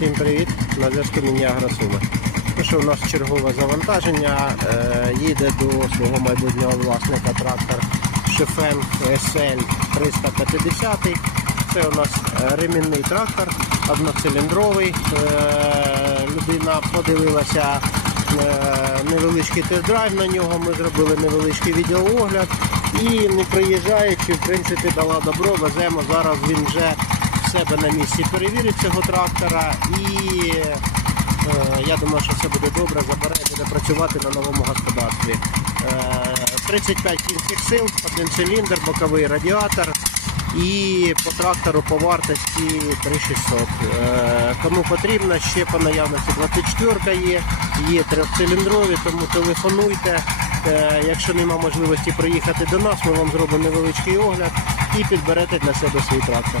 Всім привіт! На зв'язку мені Агросуми. Ну що, у нас чергове завантаження. Е, їде до свого майбутнього власника трактор Шефен SL 350. Це у нас е, ремінний трактор, одноциліндровий. Е, людина подивилася невеличкий тест-драйв на нього. Ми зробили невеличкий відеоогляд і не приїжджаючи, в принципі, дала добро, веземо. Зараз він вже себе на місці перевірить цього трактора і е, я думаю, що все буде добре, забере буде працювати на новому господарстві. Е, 35 кінських сил, один циліндр, боковий радіатор і по трактору по вартості 3600. Е, Кому потрібно, ще по наявності 24 є, є трьохциліндрові, тому телефонуйте. Е, Якщо нема можливості приїхати до нас, ми вам зробимо невеличкий огляд і підберете для себе свій трактор.